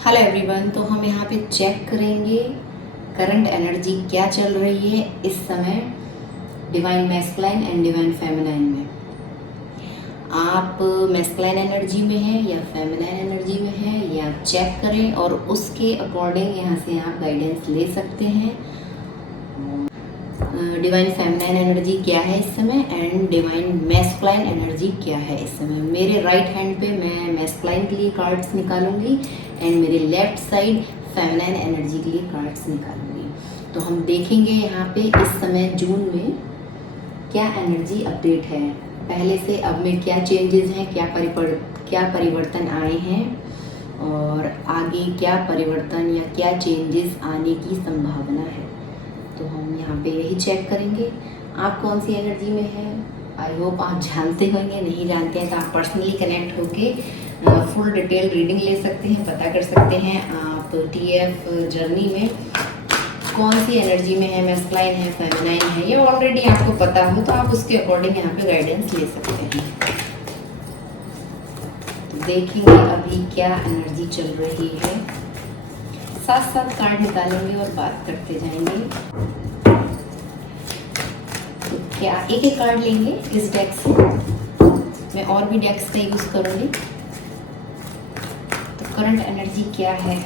Hello everyone. तो हम यहाँ पे चेक करेंगे करंट एनर्जी क्या चल रही है इस समय divine masculine and divine feminine में। आप मैस्कुलाइन एनर्जी में हैं या फेमिनाइन एनर्जी में हैं, ये आप चेक करें और उसके अकॉर्डिंग यहाँ से आप गाइडेंस ले सकते हैं। डिवाइन फेमिनाइन एनर्जी क्या है इस समय एंड डिवाइन मैस्कुलाइन एनर्जी क्या है इस समय। मेरे राइट हैंड पे मैं मैस्कुलाइन के लिए कार्ड्स निकालूंगी एंड मेरे लेफ्ट साइड फेमिनाइन एनर्जी के लिए कार्ड्स निकालूंगी। तो हम देखेंगे यहाँ पे इस समय जून में क्या एनर्जी अपडेट है, पहले से अब में क्या चेंजेस हैं, क्या परिवर्तन आए हैं और आगे क्या परिवर्तन या क्या चेंजेस आने की संभावना है। तो हम यहाँ पे यही चेक करेंगे आप कौन सी एनर्जी में है। आई होप आप जानते होंगे, नहीं जानते हैं तो आप पर्सनली कनेक्ट होके फुल डिटेल रीडिंग ले सकते हैं, पता कर सकते हैं आप TF जर्नी में कौन सी एनर्जी में है, मैस्कुलाइन है, फेमिनाइन है। ये ऑलरेडी आपको पता हो तो आप उसके अकॉर्डिंग यहाँ पे गाइडेंस ले सकते हैं। तो देखेंगे अभी क्या एनर्जी चल रही है, साथ साथ कार्ड निकालेंगे और बात करते जाएंगे। तो क्या एक एक कार्ड लेंगे इस डेक से, मैं और भी डेक्स का यूज़ करूँगी। तो करंट एनर्जी क्या है,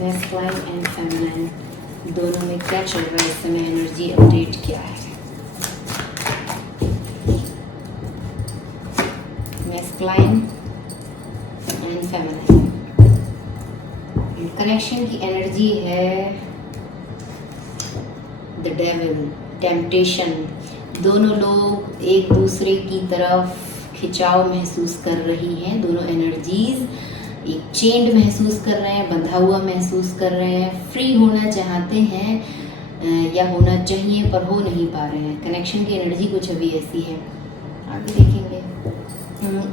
मैस्कुलाइन एंड फेमिनाइन दोनों में क्या चल रहा है इस समय, एनर्जी अपडेट क्या है। मैस्कुलाइन एंड फेमिनाइन कनेक्शन की एनर्जी है द डेविल, टेम्पटेशन। दोनों लोग एक दूसरे की तरफ खिंचाव महसूस कर रही हैं। दोनों एनर्जीज एक चेंड महसूस कर रहे हैं, बंधा हुआ महसूस कर रहे हैं, फ्री होना चाहते हैं या होना चाहिए पर हो नहीं पा रहे हैं। कनेक्शन की एनर्जी कुछ अभी ऐसी है, आगे देखेंगे।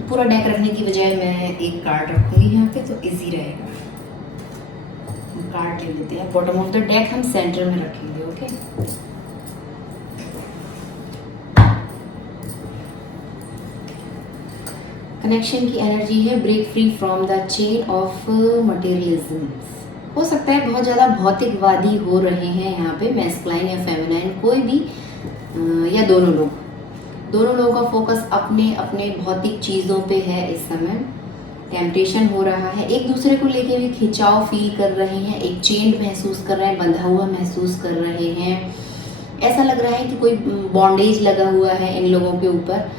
पूरा डेक रखने की बजाय मैं एक कार्ड रखूंगी यहाँ पे तो इजी रहेगा। कार्ड ले लेते हैं, बॉटम ऑफ द डेक हम सेंटर में रखेंगे। ओके, कनेक्शन की एनर्जी है break free from the chain of materialism. हो सकता है बहुत ज़्यादा भौतिकवादी हो रहे हैं यहाँ पे, मैस्कुलाइन या फेमिनाइन कोई भी या दोनों लोगों का फोकस अपने अपने भौतिक चीज़ों पे है इस समय। टेम्पटेशन हो रहा है, एक दूसरे को लेके भी खिंचाव फील कर रहे हैं, एक चेन महसूस कर रहे हैं, बंधा हुआ महसूस कर रहे हैं। ऐसा लग रहा है कि कोई बॉन्डेज लगा हुआ है इन लोगों के ऊपर।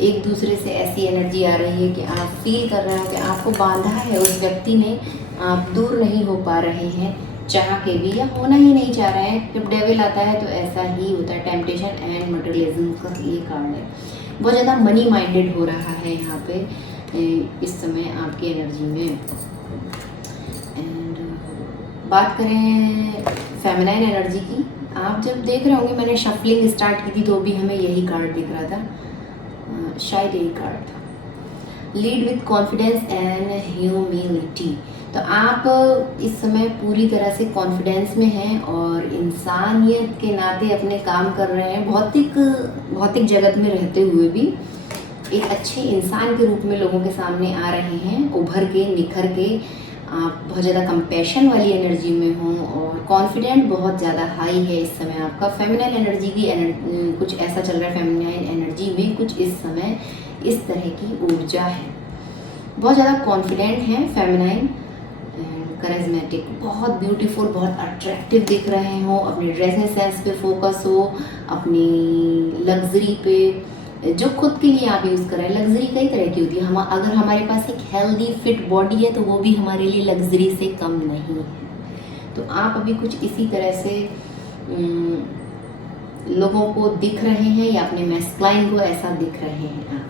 एक दूसरे से ऐसी एनर्जी आ रही है कि आप फील कर रहे हो कि आपको बांधा है उस व्यक्ति ने, आप दूर नहीं हो पा रहे हैं चाह के भी, या होना ही नहीं चाह रहा है। जब डेविल आता है तो ऐसा ही होता है, टेम्पटेशन एंड मटेरियलिज्म का ये कार्ड है। बहुत ज़्यादा मनी माइंडेड हो रहा है यहाँ पे इस समय आपकी एनर्जी में। एंड बात करें फेमिनाइन एनर्जी की, आप जब देख रहे होंगे मैंने शफलिंग स्टार्ट की थी तो भी हमें यही कार्ड दिख रहा था, शायद यही कार्ड था, lead with confidence and humility. तो आप इस समय पूरी तरह से कॉन्फिडेंस में हैं और इंसानियत के नाते अपने काम कर रहे हैं। भौतिक जगत में रहते हुए भी एक अच्छे इंसान के रूप में लोगों के सामने आ रहे हैं, उभर के निखर के। आप बहुत ज़्यादा कंपैशन वाली एनर्जी में हों और कॉन्फिडेंट बहुत ज़्यादा हाई है इस समय आपका। फेमिनाइन एनर्जी की कुछ ऐसा चल रहा है, फेमिनाइन एनर्जी में कुछ इस समय इस तरह की ऊर्जा है, बहुत ज़्यादा कॉन्फिडेंट है फेमिनाइन, करिज्मेटिक, बहुत ब्यूटीफुल, बहुत अट्रैक्टिव दिख रहे हो, अपने ड्रेसिंग सेंस पे फोकस हो, अपनी लग्जरी पे जो खुद के लिए आप यूज़ कर रहे हैं। लग्जरी कई तरह की होती है, हम अगर हमारे पास एक हेल्दी फिट बॉडी है तो वो भी हमारे लिए लग्जरी से कम नहीं है। तो आप अभी कुछ इसी तरह से लोगों को दिख रहे हैं या अपने मैस्कुलाइन को ऐसा दिख रहे हैं आप,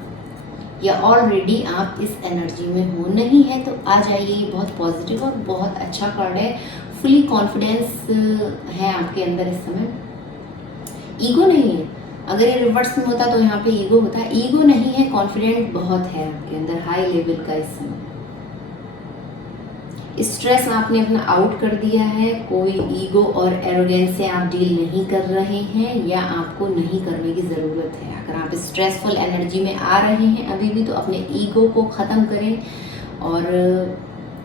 या ऑलरेडी आप इस एनर्जी में हो। नहीं है तो आ जाइए, बहुत पॉजिटिव और बहुत अच्छा कार्ड है। फुली कॉन्फिडेंस है आपके अंदर इस समय, ईगो नहीं है। अगर ये रिवर्स में होता तो यहाँ पे ईगो होता है, ईगो नहीं है, कॉन्फिडेंट बहुत है आपके अंदर, हाई लेवल का इस समय। स्ट्रेस आपने अपना आउट कर दिया है, कोई ईगो और एरोगेंस से आप डील नहीं कर रहे हैं या आपको नहीं करने की ज़रूरत है। अगर आप स्ट्रेसफुल एनर्जी में आ रहे हैं अभी भी तो अपने ईगो को ख़त्म करें और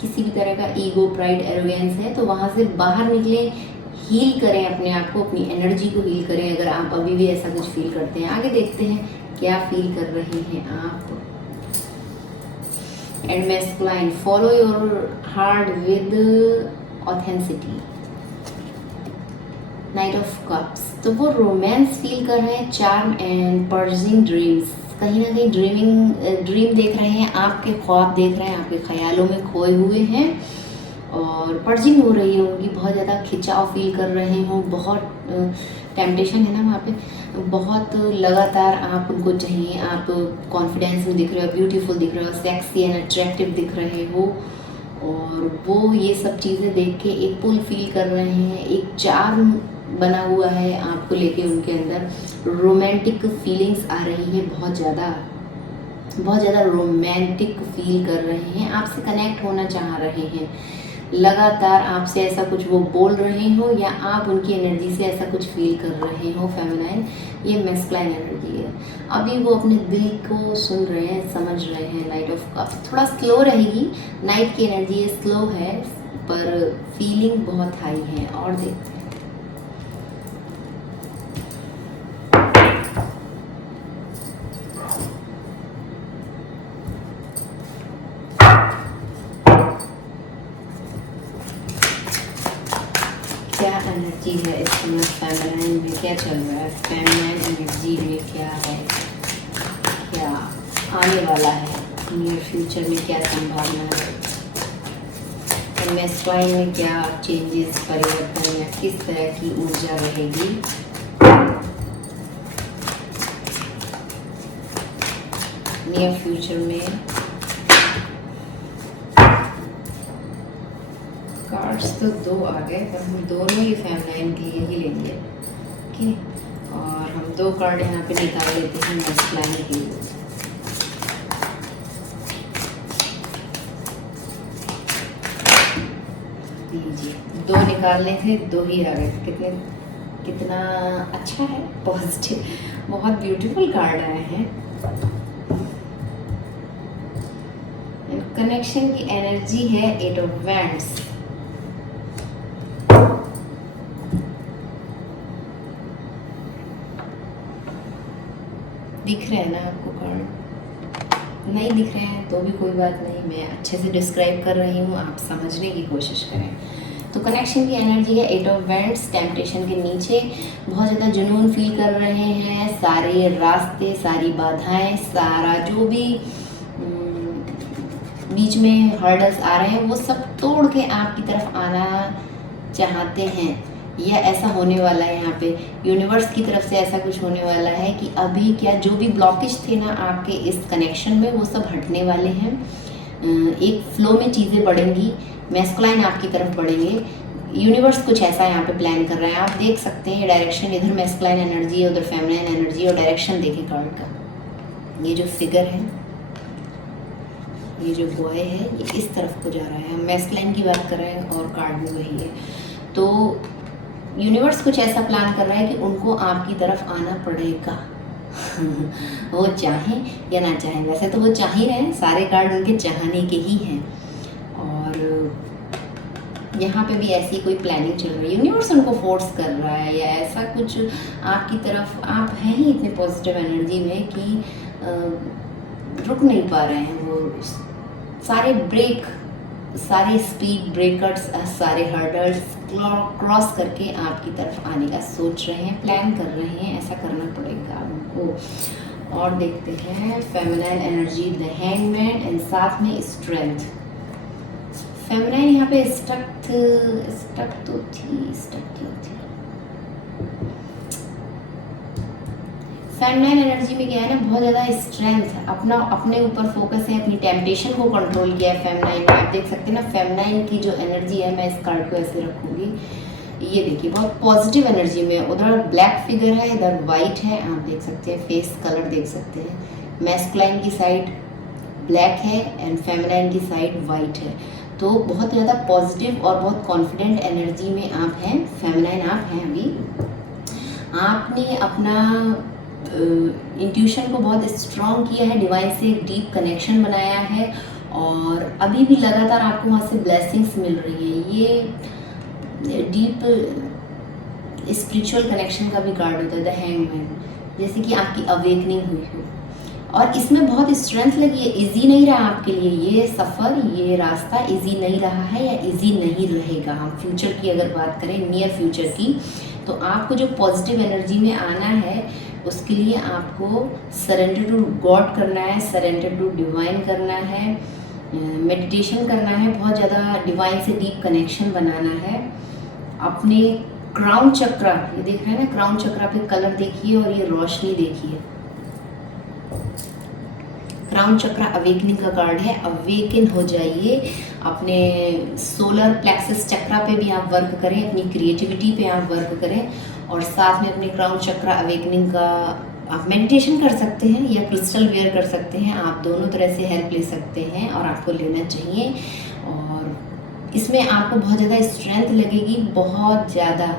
किसी भी तरह का ईगो, प्राइड, एरोगेंस है तो वहाँ से बाहर निकलें, हील करें अपने आप को, अपनी एनर्जी को हील करें अगर आप अभी भी ऐसा कुछ फील करते हैं। आगे देखते हैं क्या फील कर रहे हैं आप। And masculine, follow your heart with ऑथेंसिटी। Night of cups, तो वो रोमांस फील कर रहे हैं, चार्म एंड पर्जिंग ड्रीम्स, कहीं ना कहीं ड्रीम देख रहे हैं, आपके ख्वाब देख रहे हैं, आपके ख्यालों में खोए हुए हैं और पर्जिंग हो रही है उनकी, बहुत ज़्यादा खिंचाव फील कर रहे हो, बहुत टेम्पटेशन है ना वहाँ पे, बहुत लगातार आप उनको चाहिए, आप कॉन्फिडेंस में दिख रहे हो, ब्यूटीफुल दिख रहे हो, सेक्सी एंड अट्रैक्टिव दिख रहे हो और वो ये सब चीज़ें देख के एक पुल फील कर रहे हैं, एक चार्म बना हुआ है आपको लेके उनके अंदर, रोमांटिक फीलिंग्स आ रही है, बहुत ज़्यादा रोमांटिक फील कर रहे हैं, आपसे कनेक्ट होना चाह रहे हैं, लगातार आपसे ऐसा कुछ वो बोल रहे हो या आप उनकी एनर्जी से ऐसा कुछ फील कर रहे हो फेमिनाइन, ये मैस्कुलाइन एनर्जी है। अभी वो अपने दिल को सुन रहे हैं, समझ रहे हैं। नाइट ऑफ कप्स थोड़ा स्लो रहेगी, नाइट की एनर्जी स्लो है पर फीलिंग बहुत हाई है। और देखते हैं क्या एनर्जी है इस समय फेमिनाइन में, क्या चल रहा है फेमिनाइन एनर्जी में, क्या है, क्या आने वाला है नियर फ्यूचर में, क्या संभावना है, मैस्कुलाइन में क्या चेंजेस, परिवर्तन या किस तरह की ऊर्जा रहेगी। नियर फ्यूचर में कार्ड्स तो दो आ गए पर हम दोनों ही फेमिनाइन के लिए ही लेंगे, ओके। और हम दो कार्ड यहाँ पे निकाल लेते हैं मैस्कुलाइन के लिए। लीजिए, दो निकालने थे, दो ही आ गए, कितना अच्छा है, पॉजिटिव, बहुत ब्यूटीफुल कार्ड आए हैं। कनेक्शन की एनर्जी है 8 ऑफ वैंड्स, दिख रहे हैं ना आपको कार्ड, नहीं दिख रहे हैं तो भी कोई बात नहीं, मैं अच्छे से डिस्क्राइब कर रही हूँ, आप समझने की कोशिश करें। तो कनेक्शन की एनर्जी है 8 ऑफ वैंड्स, टेम्पटेशन के नीचे बहुत ज़्यादा जुनून फील कर रहे हैं, सारे रास्ते, सारी बाधाएं, सारा जो भी बीच में हर्डल्स आ रहे हैं वो सब तोड़ के आपकी तरफ आना चाहते हैं, या ऐसा होने वाला है। यहाँ पे यूनिवर्स की तरफ से ऐसा कुछ होने वाला है कि अभी क्या जो भी ब्लॉकेज थे ना आपके इस कनेक्शन में वो सब हटने वाले हैं, एक फ्लो में चीज़ें बढ़ेंगी, मैस्कुलाइन आपकी तरफ बढ़ेंगे, यूनिवर्स कुछ ऐसा यहाँ पे प्लान कर रहा है। आप देख सकते हैं डायरेक्शन, इधर मैस्कुलाइन एनर्जी है, उधर फेमिनाइन एनर्जी, और डायरेक्शन देखें कार्ड का, ये जो फिगर है, ये जो बॉय है ये इस तरफ को जा रहा है, हम मैस्कुलाइन की बात कर रहे हैं और कार्ड में वही है। तो यूनिवर्स कुछ ऐसा प्लान कर रहा है कि उनको आपकी तरफ आना पड़ेगा वो चाहें या ना चाहें, वैसे तो वो चाह ही रहे हैं, सारे कार्ड उनके चाहने के ही हैं। और यहाँ पे भी ऐसी कोई प्लानिंग चल रही है, यूनिवर्स उनको फोर्स कर रहा है या ऐसा कुछ आपकी तरफ, आप हैं ही इतने पॉजिटिव एनर्जी में कि रुक नहीं पा रहे हैं, वो सारे स्पीड ब्रेकर्स, सारे हर्डल्स क्रॉस करके आपकी तरफ आने का सोच रहे हैं, प्लान कर रहे हैं, ऐसा करना पड़ेगा उनको। और देखते हैं feminine energy, the hangman and साथ में स्ट्रेंथ। फेमिनाइन यहाँ पे स्टक क्यों थी? फेमिनाइन एनर्जी में क्या है ना, बहुत ज़्यादा स्ट्रेंथ, अपने ऊपर फोकस है, अपनी टेम्पटेशन को कंट्रोल किया है फेमिनाइन में। आप देख सकते हैं ना फेमिनाइन की जो एनर्जी है, मैं इस कार्ड को ऐसे रखूँगी, ये देखिए बहुत पॉजिटिव एनर्जी में, उधर ब्लैक फिगर है, इधर वाइट है, आप देख सकते हैं, फेस कलर देख सकते हैं, मैस्कुलाइन की साइड ब्लैक है एंड फेमिनाइन की साइड वाइट है। तो बहुत ज़्यादा पॉजिटिव और बहुत कॉन्फिडेंट एनर्जी में आप हैं, फेमिनाइन आप हैं। अभी आपने अपना इंट्यूशन को बहुत स्ट्रॉन्ग किया है, डिवाइन से एक डीप कनेक्शन बनाया है और अभी भी लगातार आपको वहाँ से ब्लेसिंग्स मिल रही है। ये डीप स्पिरिचुअल कनेक्शन का भी कार्ड होता है, द हैंगमैन, जैसे कि आपकी अवेकनिंग हुई हो। और इसमें बहुत स्ट्रेंथ लगी है। इजी नहीं रहा आपके लिए ये सफ़र, ये रास्ता इजी नहीं रहा है या इजी नहीं रहेगा। हम फ्यूचर की अगर बात करें, नियर फ्यूचर की, तो आपको जो पॉजिटिव एनर्जी में आना है उसके लिए आपको सरेंडर टू गॉड करना है, सरेंडर टू डिवाइन करना है, मेडिटेशन करना है, बहुत ज़्यादा डिवाइन से डीप कनेक्शन बनाना है। अपने क्राउन चक्रा, ये देख रहे हैं ना, क्राउन चक्रा पे कलर देखिए और ये रोशनी देखिए। क्राउन चक्रा अवेकनिंग का कार्ड है। अवेकन हो जाइए। अपने सोलर प्लेक्सस चक्रा पे भी आप वर्क करें, अपनी क्रिएटिविटी पे आप वर्क करें, और साथ में अपने क्राउन चक्रा अवेकनिंग का आप मेडिटेशन कर सकते हैं या क्रिस्टल वेयर कर सकते हैं। आप दोनों तरह से हेल्प ले सकते हैं और आपको लेना चाहिए। और इसमें आपको बहुत ज़्यादा स्ट्रेंथ लगेगी, बहुत ज़्यादा,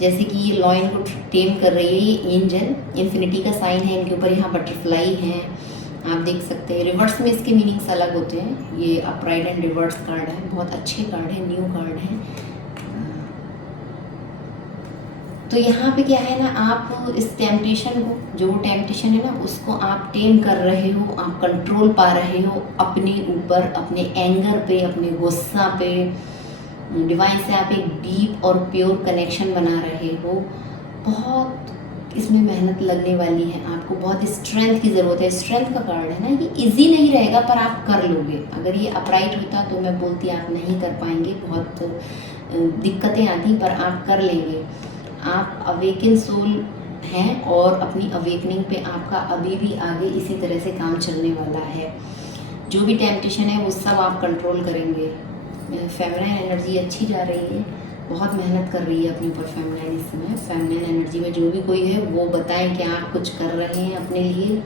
जैसे कि ये लॉयन को टेम कर रही है। ये एंजल इन्फिनिटी का साइन है, इनके ऊपर यहाँ बटरफ्लाई है, आप देख सकते हैं। रिवर्स में इसके मीनिंग्स अलग होते हैं। ये अपराइट एंड रिवर्स कार्ड है, बहुत अच्छे कार्ड है, न्यू कार्ड है। तो यहाँ पे क्या है ना, आप इस टेम्पटेशन को, जो टेम्पटेशन है ना, उसको आप टेम कर रहे हो, आप कंट्रोल पा रहे हो अपने ऊपर, अपने एंगर पे, अपने गुस्सा पे। डिवाइन से आप एक डीप और प्योर कनेक्शन बना रहे हो। बहुत इसमें मेहनत लगने वाली है, आपको बहुत स्ट्रेंथ की ज़रूरत है। स्ट्रेंथ का कार्ड है ना, ये इजी नहीं रहेगा पर आप कर लोगे। अगर ये अपराइट होता तो मैं बोलती आप नहीं कर पाएंगे, बहुत दिक्कतें आती, पर आप कर लेंगे। आप अवेकन सोल हैं और अपनी अवेकनिंग पे आपका अभी भी आगे इसी तरह से काम चलने वाला है। जो भी टेम्पटेशन है वो सब आप कंट्रोल करेंगे। फेमिनाइन एनर्जी अच्छी जा रही है, बहुत मेहनत कर रही है अपने ऊपर फेमिनाइन इस समय। फेमिनाइन एनर्जी में जो भी कोई है वो बताएं कि आप कुछ कर रहे हैं अपने लिए,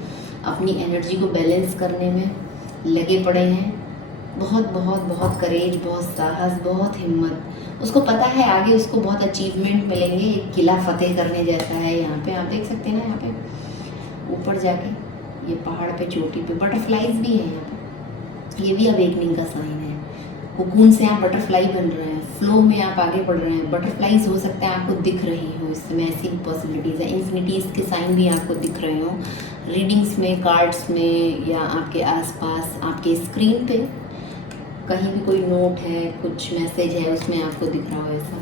अपनी एनर्जी को बैलेंस करने में लगे पड़े हैं। बहुत बहुत बहुत करेज, बहुत साहस, बहुत हिम्मत। उसको पता है आगे उसको बहुत अचीवमेंट मिलेंगे। एक किला फतेह करने जैसा है। यहाँ पे आप देख सकते हैं ना, यहाँ पे ऊपर जाके ये पहाड़ पे चोटी पे बटरफ्लाईज भी हैं यहाँ पे। ये भी अवेकनिंग का साइन है। कोकून से आप बटरफ्लाई बन रहे हैं, फ्लो में आप आगे बढ़ रहे हैं। बटरफ्लाईज हो सकते हैं आपको दिख रही हो इस समय, ऐसी पॉसिबिलिटीज़ है। इन्फिनिटीज़ के साइन भी आपको दिख रहे हो रीडिंग्स में, कार्ड्स में, या आपके आसपास, आपके स्क्रीन पे कहीं भी कोई नोट है, कुछ मैसेज है, उसमें आपको दिख रहा हो ऐसा।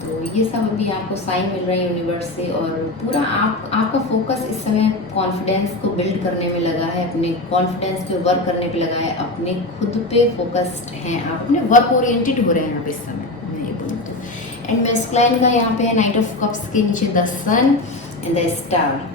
तो ये सब अभी आपको साइन मिल रहे हैं यूनिवर्स से। और पूरा आपका फोकस इस समय कॉन्फिडेंस को बिल्ड करने में लगा है, अपने कॉन्फिडेंस पे वर्क करने पे लगा है, अपने खुद पे फोकस्ड हैं, आप अपने वर्क ओरिएंटेड हो रहे हैं यहाँ पे इस समय, मैं ये बोलूँ तो। एंड मैस्कुलाइन का यहाँ पे है नाइट ऑफ कप्स के नीचे the sun and the star.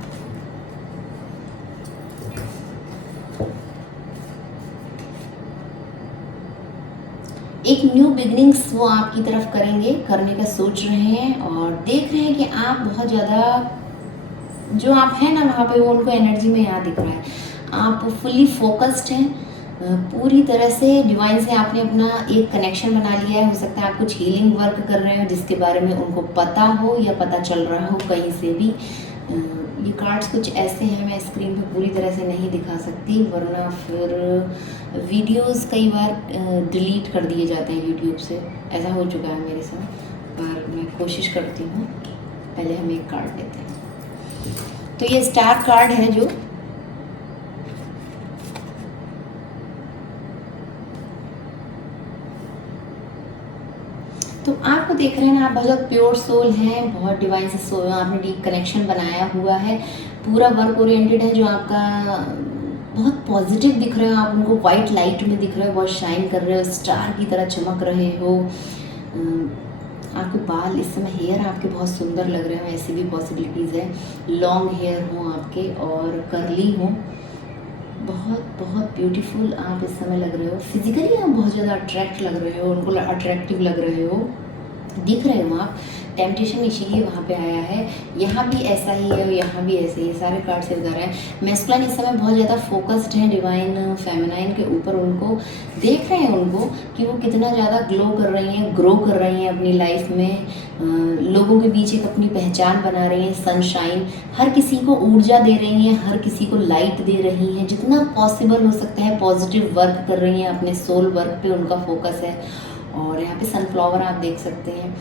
एक न्यू बिगनिंग्स वो आपकी तरफ करेंगे, करने का सोच रहे हैं, और देख रहे हैं कि आप बहुत ज़्यादा, जो आप हैं ना वहाँ पे, वो उनको एनर्जी में यहाँ दिख रहा है। आप फुली फोकस्ड हैं, पूरी तरह से डिवाइन से आपने अपना एक कनेक्शन बना लिया है। हो सकता है आप कुछ हीलिंग वर्क कर रहे हो जिसके बारे में उनको पता हो या पता चल रहा हो कहीं से भी। ये कार्ड्स कुछ ऐसे हैं, मैं स्क्रीन पे पूरी तरह से नहीं दिखा सकती, वरना फिर वीडियोस कई बार डिलीट कर दिए जाते हैं यूट्यूब से। ऐसा हो चुका है मेरे साथ, पर मैं कोशिश करती हूँ। पहले हम एक कार्ड लेते हैं। तो ये स्टार कार्ड है जो तो आपको देख रहे हैं ना, आप बहुत प्योर सोल हैं, बहुत डिवाइन से सोल, आपने डीप कनेक्शन बनाया हुआ है, पूरा वर्क ओरिएंटेड है। जो आपका बहुत पॉजिटिव दिख रहे हो, आप उनको वाइट लाइट में दिख रहे हो, बहुत शाइन कर रहे हो, स्टार की तरह चमक रहे हो। आपके बाल इस समय, हेयर आपके बहुत सुंदर लग रहे हो, ऐसी भी पॉसिबिलिटीज़ है। लॉन्ग हेयर हो आपके और करली हो, बहुत बहुत ब्यूटीफुल आप इस समय लग रहे हो। फिजिकली आप बहुत ज़्यादा अट्रैक्ट लग रहे हो, उनको अट्रैक्टिव लग रहे हो। दिख रहे हो आप, टेम्पटेशन इसीलिए वहाँ पे आया है। यहाँ भी ऐसा ही है और यहाँ भी ऐसे ही, सारे कार्ड से बता रहे हैं मैस्कुलाइन इस समय बहुत ज़्यादा फोकस्ड है डिवाइन फेमिनाइन के ऊपर। उनको देख रहे हैं उनको कि वो कितना ज़्यादा ग्लो कर रही हैं, ग्रो कर रही हैं अपनी लाइफ में, लोगों के बीच एक अपनी पहचान बना रही हैं, सनशाइन, हर किसी को ऊर्जा दे रही हैं, हर किसी को लाइट दे रही हैं, जितना पॉसिबल हो सकता है पॉजिटिव वर्क कर रही हैं, अपने सोल वर्क पे उनका फोकस है। और यहाँ पे सनफ्लावर आप देख सकते हैं,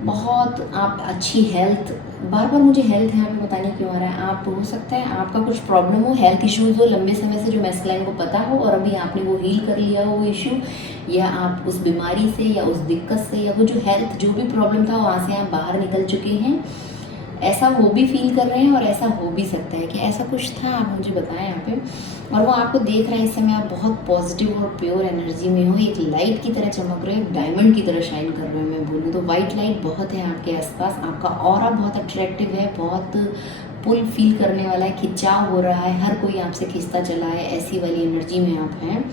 बहुत आप अच्छी हेल्थ, बार बार मुझे हेल्थ यहाँ पे पता नहीं क्यों आ रहा है। आप हो सकता है आपका कुछ प्रॉब्लम हो, हेल्थ इश्यूज हो लंबे समय से जो मैस्कुलाइन को पता हो और अभी आपने वो हील कर लिया हो वो इश्यू, या आप उस बीमारी से या उस दिक्कत से या वो जो हेल्थ जो भी प्रॉब्लम था वहाँ से आप बाहर निकल चुके हैं, ऐसा वो भी फील कर रहे हैं। और ऐसा हो भी सकता है कि ऐसा कुछ था, आप मुझे बताएं यहाँ पे। और वो आपको देख रहे हैं इस समय आप बहुत पॉजिटिव और प्योर एनर्जी में हो, एक लाइट की तरह चमक रहे हो, एक डायमंड की तरह शाइन कर रहे हो। मैं बोलूँ तो वाइट लाइट बहुत है आपके आसपास, आपका ऑरा बहुत अट्रैक्टिव है, बहुत पुल फील करने वाला है, खिंचाव हो रहा है, हर कोई आपसे खिंचता चला है, ऐसी वाली एनर्जी में आप हैं।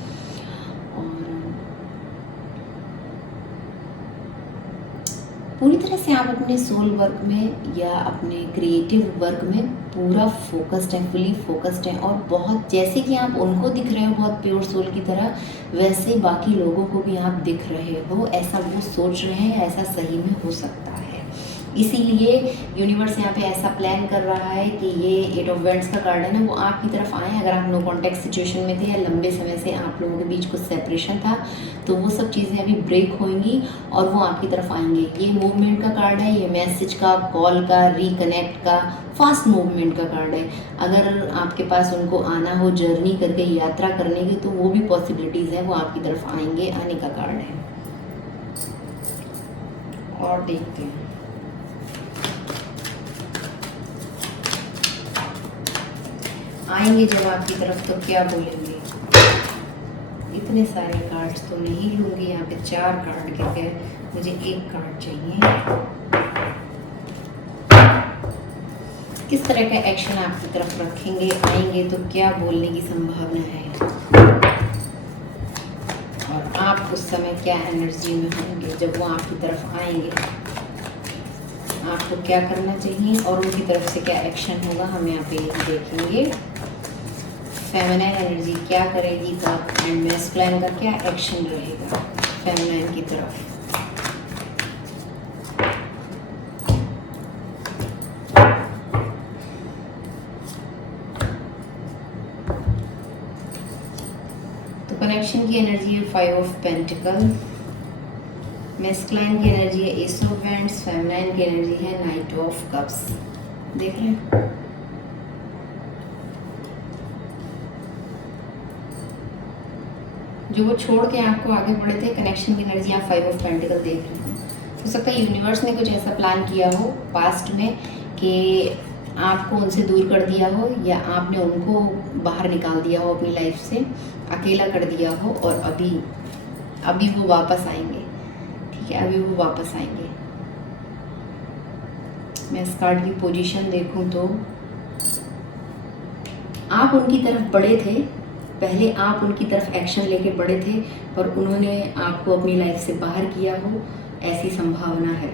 पूरी तरह से आप अपने सोल वर्क में या अपने क्रिएटिव वर्क में पूरा फोकस्ड हैं, फुली फोकस्ड हैं। और बहुत जैसे कि आप उनको दिख रहे हो बहुत प्योर सोल की तरह, वैसे ही बाकी लोगों को भी आप दिख रहे हो, ऐसा वो सोच रहे हैं, ऐसा सही में हो सकता है। इसीलिए यूनिवर्स यहाँ पे ऐसा प्लान कर रहा है कि ये 8 ऑफ वैंड्स का कार्ड है ना, वो आपकी तरफ आए। अगर आप नो कॉन्टैक्ट सिचुएशन में थे या लंबे समय से आप लोगों के बीच कुछ सेपरेशन था, तो वो सब चीज़ें अभी ब्रेक होंगी और वो आपकी तरफ आएंगे। ये मूवमेंट का कार्ड है, ये मैसेज का, कॉल का, रिकनेक्ट का, फास्ट मूवमेंट का कार्ड है। अगर आपके पास उनको आना हो, जर्नी करके यात्रा करने की, तो वो भी पॉसिबिलिटीज़ है, वो आपकी तरफ आएंगे, आने का कार्ड है। और देखते हैं आएंगे जब आपकी तरफ तो क्या बोलेंगे। इतने सारे कार्ड्स तो नहीं लूँगी, यहाँ पे 4 कार्ड गिर गए, मुझे 1 कार्ड चाहिए। किस तरह का एक्शन आपकी तरफ रखेंगे, आएंगे तो क्या बोलने की संभावना है, और आप उस समय क्या एनर्जी में होंगे जब वो आपकी तरफ आएंगे, आपको क्या करना चाहिए और उनकी तरफ से क्या एक्शन होगा, हम यहाँ पे देखेंगे। फेमिनाइन एनर्जी क्या करेगी तब, एंड मैस्कुलाइन का क्या एक्शन रहेगा फेमिनाइन की तरफ। तो कनेक्शन की एनर्जी है 5 ऑफ पेंटिकल, मैस्कुलाइन की एनर्जी है एस ऑफ वैंड्स, फेमिनाइन की एनर्जी है नाइट ऑफ कप्स। देख रहे हैं जो वो छोड़ के आपको आगे बढ़े थे, कनेक्शन की एनर्जी आप 5 ऑफ पेंटिकल देख रहे हैं। हो सकता है यूनिवर्स ने कुछ ऐसा प्लान किया हो पास्ट में कि आपको उनसे दूर कर दिया हो, या आपने उनको बाहर निकाल दिया हो अपनी लाइफ से, अकेला कर दिया हो, और अभी वो वापस आएंगे। ठीक है, अभी वो वापस आएंगे। मैं इस कार्ड की पोजीशन देखूं तो आप उनकी तरफ बढ़े थे, पहले आप उनकी तरफ एक्शन लेके बढ़े थे, पर उन्होंने आपको अपनी लाइफ से बाहर किया हो, ऐसी संभावना है।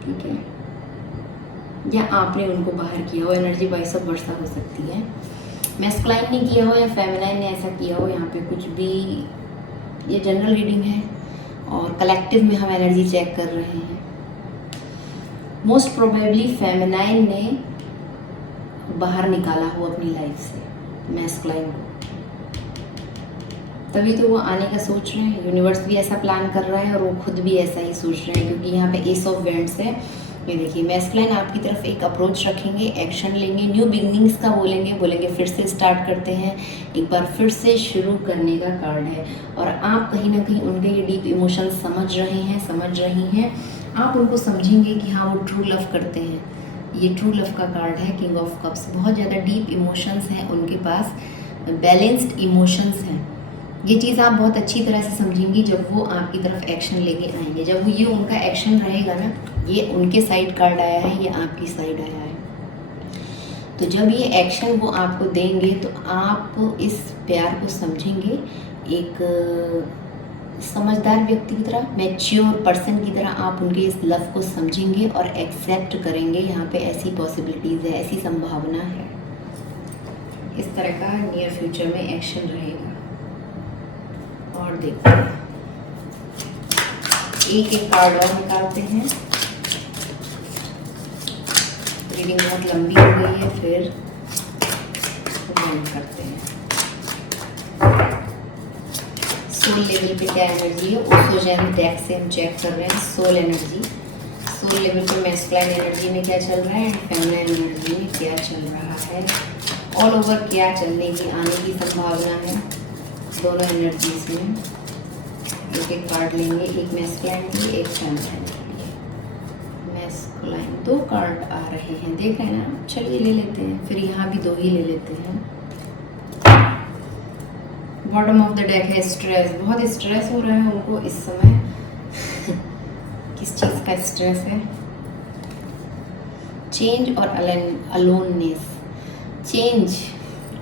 ठीक है, या आपने उनको बाहर किया हो, एनर्जी वाइस ऑफ वर्षा हो सकती है। मैस्कुलाइन ने किया हो या फेमिनाइन ने ऐसा किया हो, यहाँ पे कुछ भी, ये जनरल रीडिंग है और कलेक्टिव में हम एनर्जी चेक कर रहे हैं। मोस्ट प्रोबेबली फेमिनाइन ने बाहर निकाला हो अपनी लाइफ से मैस्कुलाइन को, तभी तो वो आने का सोच रहे हैं। यूनिवर्स भी ऐसा प्लान कर रहा है और वो खुद भी ऐसा ही सोच रहे हैं, क्योंकि यहाँ पे एस ऑफ वैंड्स है। ये देखिए, मैस्कुलाइन आपकी तरफ एक अप्रोच रखेंगे, एक्शन लेंगे, न्यू बिगनिंग्स का बोलेंगे फिर से स्टार्ट करते हैं, एक बार फिर से शुरू करने का कार्ड है। और आप कहीं ना कहीं उनके ये डीप इमोशंस समझ रही हैं। आप उनको समझेंगे कि हाँ वो ट्रू लव करते हैं। ये ट्रू लव का कार्ड है, किंग ऑफ कप्स। बहुत ज़्यादा डीप इमोशंस हैं उनके पास, बैलेंस्ड इमोशंस हैं। ये चीज़ आप बहुत अच्छी तरह से समझेंगी जब वो आपकी तरफ एक्शन लेके आएंगे। जब ये उनका एक्शन रहेगा ना, ये उनके साइड कार्ड आया है, ये आपकी साइड आया है, तो जब ये एक्शन वो आपको देंगे तो आप इस प्यार को समझेंगे एक समझदार व्यक्ति की तरह, मैच्योर पर्सन की तरह आप उनके इस लव को समझेंगे और एक्सेप्ट करेंगे। यहाँ पे ऐसी पॉसिबिलिटीज़ है, ऐसी संभावना है। इस तरह का नियर फ्यूचर में एक्शन रहेगा। और देखते हैं, एक एक कार्ड और निकालते हैं। रीडिंग बहुत लंबी हो गई है, फिर बंद करते हैं। सोल लेवल पे क्या एनर्जी है, ओसोजन डेक से हम चेक कर रहे हैं। सोल एनर्जी, सोल लेवल पे मैस्कुलाइन एनर्जी में क्या चल रहा है एंड फेमिनाइन एनर्जी में क्या चल रहा है, ऑल ओवर क्या चलने की आने की संभावना है दोनों एनर्जीज में। एक एक कार्ड लेंगे, एक मैस्कुलाइन के लिए, एक फेमिनाइन के लिए। मैस्कुलाइन 2 कार्ड आ रहे हैं, देख रहे हैं ना। चलिए ले लेते हैं, फिर यहाँ भी 2 ही ले लेते हैं। बॉटम ऑफ द डेक है स्ट्रेस, बहुत स्ट्रेस हो रहा है उनको इस समय। किस चीज़ का स्ट्रेस है? चेंज और अलोननेस। चेंज,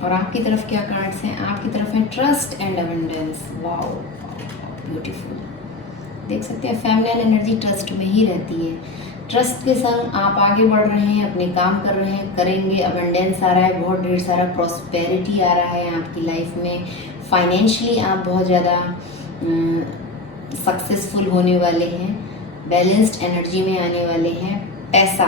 और आपकी तरफ क्या कार्ड्स हैं? आपकी तरफ है trust and abundance. Wow, beautiful. देख सकते हैं फेमिनिन एनर्जी ट्रस्ट में ही रहती है। ट्रस्ट के संग आप आगे बढ़ रहे हैं, अपने काम कर रहे हैं, करेंगे। अबंडेंस आ रहा है, बहुत ढेर सारा प्रॉस्पेरिटी आ रहा है आपकी लाइफ में। फाइनेंशियली आप बहुत ज़्यादा सक्सेसफुल होने वाले हैं, बैलेंस्ड एनर्जी में आने वाले हैं। पैसा,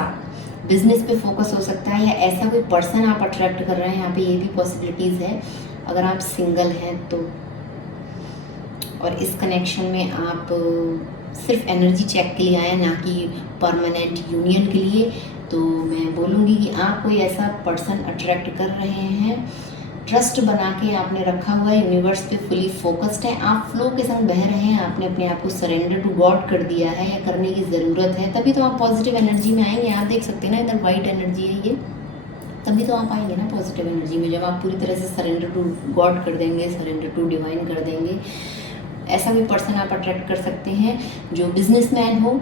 बिजनेस पे फोकस हो सकता है, या ऐसा कोई पर्सन आप अट्रैक्ट कर रहे हैं, यहाँ पे ये भी पॉसिबिलिटीज़ है अगर आप सिंगल हैं तो। और इस कनेक्शन में आप सिर्फ एनर्जी चेक के लिए आए, ना कि परमानेंट यूनियन के लिए। तो मैं बोलूँगी कि आप कोई ऐसा पर्सन अट्रैक्ट कर रहे हैं, ट्रस्ट बना के आपने रखा हुआ है, यूनिवर्स पे फुली फोकस्ड है, आप फ्लो के संग बह रहे हैं, आपने अपने आप को सरेंडर टू गॉड कर दिया है, या करने की ज़रूरत है, तभी तो आप पॉजिटिव एनर्जी में आएंगे। आप देख सकते हैं ना, इधर वाइट एनर्जी है ये, तभी तो आप आएंगे ना पॉजिटिव एनर्जी में, जब आप पूरी तरह से सरेंडर टू गॉड कर देंगे, सरेंडर टू डिवाइन कर देंगे। ऐसा भी पर्सन आप अट्रैक्ट कर सकते हैं जो बिजनेसमैन हो,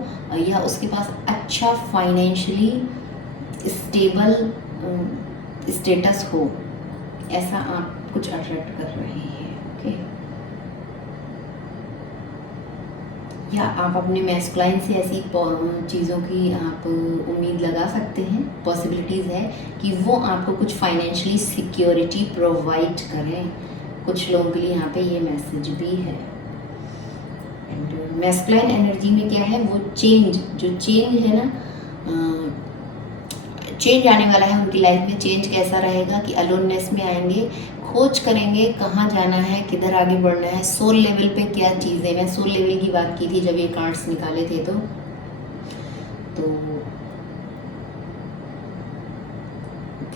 या उसके पास अच्छा फाइनेंशियली स्टेबल स्टेटस हो, ऐसा आप कुछ अट्रैक्ट कर रहे हैं। ओके, या आप अपने मैस्कुलाइन से ऐसी चीज़ों की आप उम्मीद लगा सकते हैं, पॉसिबिलिटीज़ है कि वो आपको कुछ फाइनेंशियली सिक्योरिटी प्रोवाइड करें। कुछ लोगों के लिए यहाँ पे ये मैसेज भी है। एंड मैस्कुलाइन एनर्जी में क्या है, वो चेंज, जो चेंज है ना, चेंज आने वाला है उनकी लाइफ में। चेंज कैसा रहेगा कि अलोननेस में आएंगे, खोज करेंगे कहाँ जाना है, किधर आगे बढ़ना है, सोल लेवल पे क्या चीज़ें। मैं सोल लेवल की बात की थी जब ये कार्ड्स निकाले थे, तो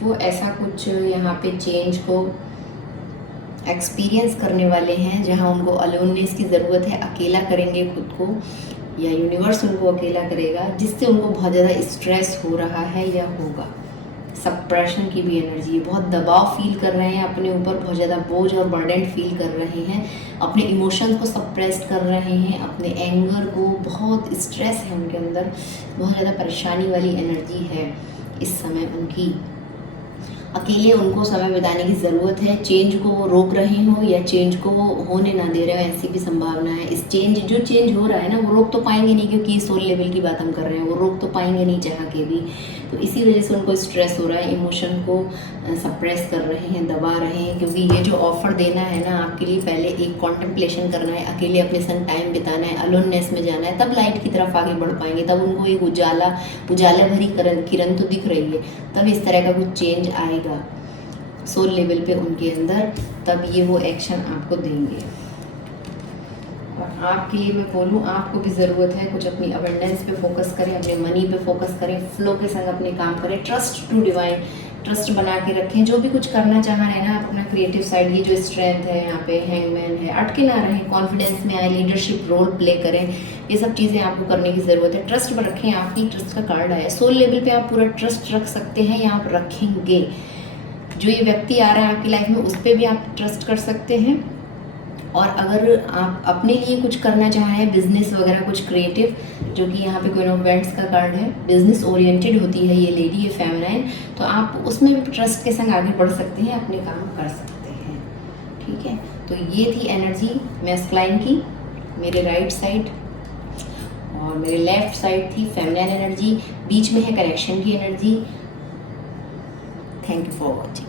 वो ऐसा कुछ यहाँ पे चेंज को एक्सपीरियंस करने वाले हैं, जहाँ उनको अलोननेस की ज़रूरत है, अकेला करेंगे खुद को, या यूनिवर्स उनको अकेला करेगा, जिससे उनको बहुत ज़्यादा स्ट्रेस हो रहा है या होगा। सप्रेशन की भी एनर्जी है, बहुत दबाव फील कर रहे हैं अपने ऊपर, बहुत ज़्यादा बोझ और बर्डन फील कर रहे हैं, अपने इमोशंस को सप्रेस कर रहे हैं, अपने एंगर को, बहुत स्ट्रेस है उनके अंदर, बहुत ज़्यादा परेशानी वाली एनर्जी है इस समय उनकी। अकेले उनको समय बिताने की ज़रूरत है। चेंज को वो रोक रहे हो या चेंज को वो होने ना दे रहे हो, ऐसी भी संभावना है। इस चेंज, जो चेंज हो रहा है ना, वो रोक तो पाएंगे नहीं, क्योंकि सोल लेवल की बात हम कर रहे हैं, वो रोक तो पाएंगे नहीं चाह के भी। तो इसी वजह से उनको स्ट्रेस हो रहा है, इमोशन को सप्रेस कर रहे हैं, दबा रहे हैं, क्योंकि ये जो ऑफर देना है ना आपके लिए, पहले एक कॉन्टेम्पलेशन करना है, अकेले अपने संग टाइम बिताना है, अलोननेस में जाना है, तब लाइट की तरफ आगे बढ़ पाएंगे, तब उनको एक उजाला भरी किरण तो दिख रही है, तब इस तरह का कुछ चेंज आएगा सोल लेवल पे उनके अंदर, तब ये वो एक्शन आपको देंगे। और आपके लिए मैं बोलूँ, आपको भी ज़रूरत है कुछ अपनी अबंडेंस पे फोकस करें, अपने मनी पे फोकस करें, फ्लो के संग अपने काम करें, ट्रस्ट टू डिवाइन, ट्रस्ट बना के रखें। जो भी कुछ करना चाह रहे हैं ना, अपना क्रिएटिव साइड, ये जो स्ट्रेंथ है यहाँ पे, हैंगमैन है, अटके ना रहें, कॉन्फिडेंस में आए, लीडरशिप रोल प्ले करें, ये सब चीज़ें आपको करने की ज़रूरत है। ट्रस्ट पर रखें, आपकी ट्रस्ट का कार्ड आया, सोल लेवल पे आप पूरा ट्रस्ट रख सकते हैं, या आप रखेंगे। जो ये व्यक्ति आ रहा है आपकी लाइफ में, उस पर भी आप ट्रस्ट कर सकते हैं। और अगर आप अपने लिए कुछ करना चाहें, बिजनेस वगैरह कुछ क्रिएटिव, जो कि यहाँ पे क्वीन ऑफ वेंट्स का कार्ड है, बिजनेस ओरिएंटेड होती है ये लेडी, ये फेमिनाइन, तो आप उसमें भी ट्रस्ट के संग आगे बढ़ सकते हैं, अपने काम कर सकते हैं। ठीक है, तो ये थी एनर्जी मैस्कुलाइन की। मेरे राइट साइड और मेरे लेफ्ट साइड थी फेमिनिन एनर्जी, बीच में है करेक्शन की energy. Thank you for watching.